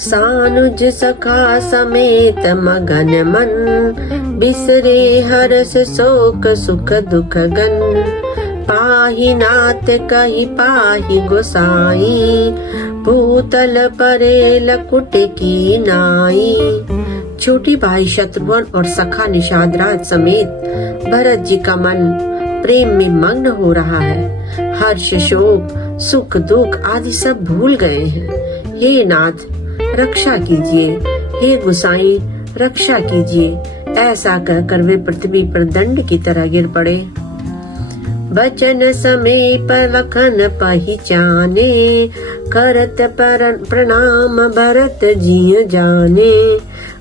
सानुज सखा समेत मगन मन, बिसरे हरस शोक सुख दुख गन। पाहि नाथ कहि पाहि गोसाई, भूतल परे लकुट की नाई। छोटी भाई शत्रुघ्न और सखा निषाद राज समेत भरत जी का मन प्रेम में मग्न हो रहा है। हर्ष शोक सुख दुख आदि सब भूल गए हैं। हे नाथ रक्षा कीजिए, हे गोसाई रक्षा कीजिए। ऐसा कहकर वे पृथ्वी पर दंड की तरह गिर पड़े। बचन समीप लखन पहिचाने, करत प्रणाम भरत जी जाने।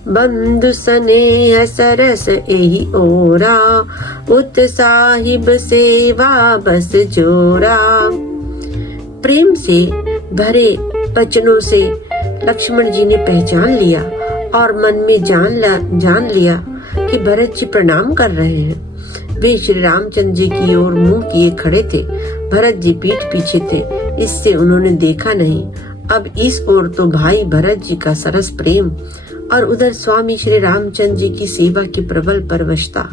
बंधु स्नेह सरस एहि ओरा, उत साहिब सेवा बस जोरा। प्रेम से भरे वचनों से लक्ष्मण जी ने पहचान लिया और मन में जान लिया कि भरत जी प्रणाम कर रहे हैं। वे श्री रामचंद्र जी की ओर मुंह किए खड़े थे। भरत जी पीठ पीछे थे, इससे उन्होंने देखा नहीं। अब इस ओर तो भाई भरत जी का सरस प्रेम और उधर स्वामी श्री रामचंद्र जी की सेवा की प्रबल परवशता।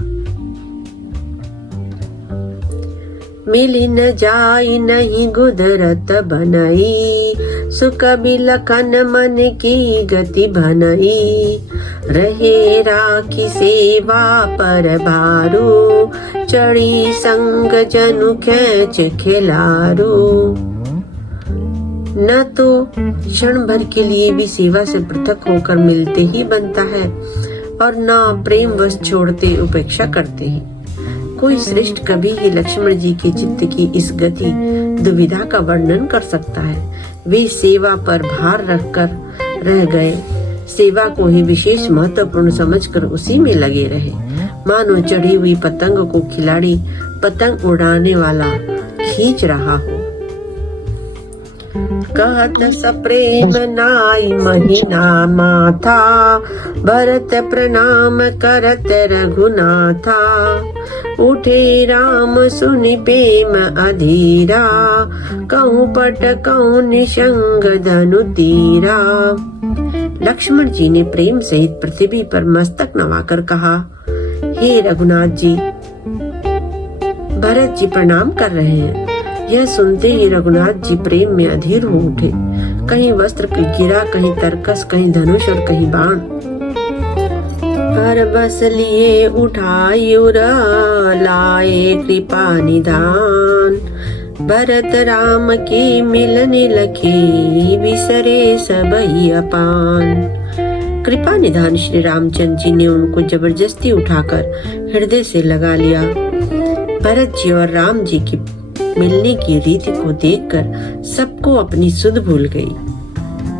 मिली न जाई नहीं गुदरत बनई, सुख बिलखन मन की गति भनई। रहे राखी सेवा पर भारू, चढ़ी संग जनु खेच खिलारू। न तो क्षण भर के लिए भी सेवा से पृथक होकर मिलते ही बनता है और न प्रेम वश छोड़ते उपेक्षा करते ही। कोई श्रेष्ठ कभी ही लक्ष्मण जी के चित्त की इस गति दुविधा का वर्णन कर सकता है। वे सेवा पर भार रखकर रह गए, सेवा को ही विशेष महत्वपूर्ण समझकर उसी में लगे रहे। मानो चढ़ी हुई पतंग को खिलाड़ी पतंग उड़ाने वाला खींच रहा हो। कहत सप्रेम नाई महीना माथा, भरत प्रणाम करत रघुनाथा। उठे राम सुनि प्रेम अधीरा, कहूँ पट कहूँ निशंग धनु तीरा। लक्ष्मण जी ने प्रेम सहित पृथ्वी पर मस्तक नवाकर कहा, हे रघुनाथ जी, भरत जी प्रणाम कर रहे हैं। यह सुनते ही रघुनाथ जी प्रेम में अधीर हो उठे। कहीं वस्त्र गिरा, कहीं तरकस, कहीं धनुष और कहीं बाण। हर बस लिए उठायुर लाए कृपा निधान। भरत राम के मिलने लखे, बिसरे सबई अपान। कृपा निधान श्री रामचंद्र जी ने उनको जबरदस्ती उठाकर हृदय से लगा लिया। भरत जी और राम जी की मिलने की रीति को देखकर सबको अपनी सुध भूल गई।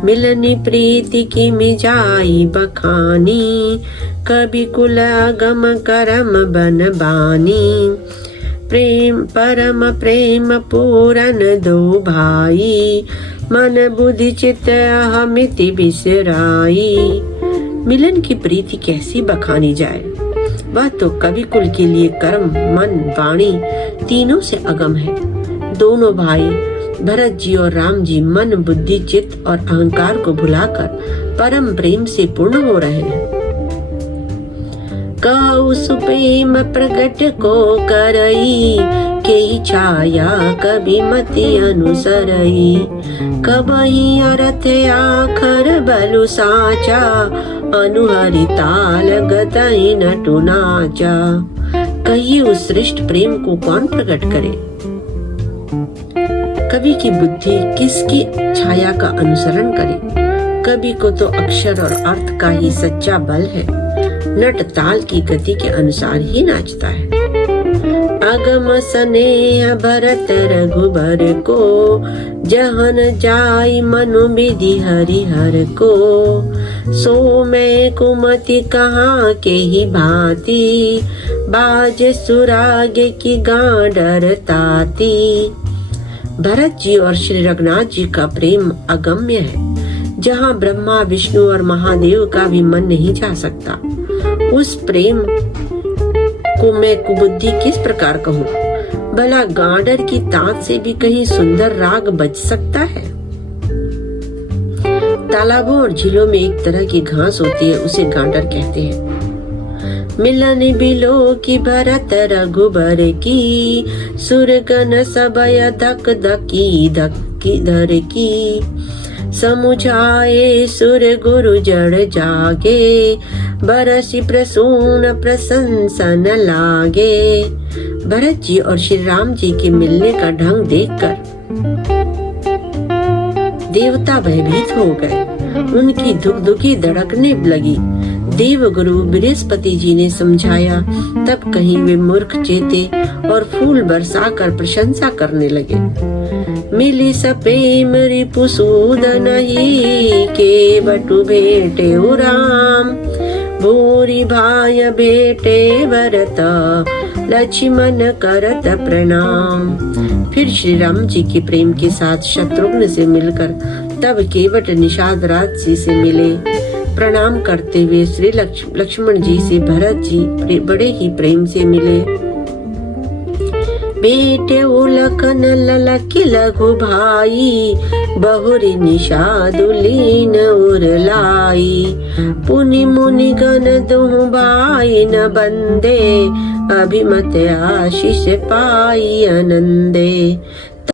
मिलनी प्रीति की मिजाई बखानी, कभी कुल गम करम बन बानी। प्रेम परम प्रेम पूरन दो भाई, मन बुद्धि चित्त अहमिति बिसराई। मिलन की प्रीति कैसी बखानी जाए, वह तो कवि कुल के लिए कर्म मन वाणी तीनों से अगम है। दोनों भाई भरत जी और राम जी मन बुद्धि चित्त और अहंकार को भुलाकर परम प्रेम से पूर्ण हो रहे हैं। कहु सुप्रेम प्रगट को करई, के छाया कभी मति अनुसरई। कबही अर्थ आखर बलु साचा, अनुहरि ताल गतई नटु नाचा। कहिए उस श्रेष्ठ प्रेम को कौन प्रकट करे। कवि की बुद्धि किसकी छाया का अनुसरण करे। कवि को तो अक्षर और अर्थ का ही सच्चा बल है, नट ताल की गति के अनुसार ही नाचता है। अगम स्नेह भरत रघुबर को, जहन जाई मनु विधि हरिहर को। सो मैं कुमति कहाँ के ही भांति, बाज सुरागे की गांडर ताती। भरत जी और श्री रघुनाथ जी का प्रेम अगम्य है, जहाँ ब्रह्मा विष्णु और महादेव का भी मन नहीं जा सकता। उस प्रेम को मैं कुबुद्धि किस प्रकार कहूँ। भला गांडर की तात से भी कहीं सुंदर राग बज सकता है। तालाबों और झीलों में एक तरह की घास होती है, उसे गांडर कहते हैं। मिलन बिलो की भरत रघुबर की, सुरगन सबय धक धकी धकी धर की। समुझाए सुर गुरु जड़ जागे, बरसी प्रसून प्रशंसन लागे। भरत जी और श्री राम जी के मिलने का ढंग देखकर देवता भयभीत हो गए, उनकी धुक धुकी धड़कने लगी। देवगुरु बृहस्पति जी ने समझाया, तब कहीं वे मूर्ख चेते और फूल बरसाकर प्रशंसा करने लगे। मिली सपेम रिपुसूदन ही, के बटु भेटे राम। भूरी भाय भेटे भरत, लक्ष्मण करत प्रणाम। फिर श्री राम जी के प्रेम के साथ शत्रुघ्न से मिलकर तब केवट निषाद राज जी से मिले। प्रणाम करते हुए श्री लक्ष्मण जी से भरत जी बड़े ही प्रेम से मिले। बेटे लखन ललकी लघु भाई, बहुरी निषादुलीन उरलाई। पुनि मुनि गण दुहु भाई न बंदे, अभिमत आशीष पाई आनंदे।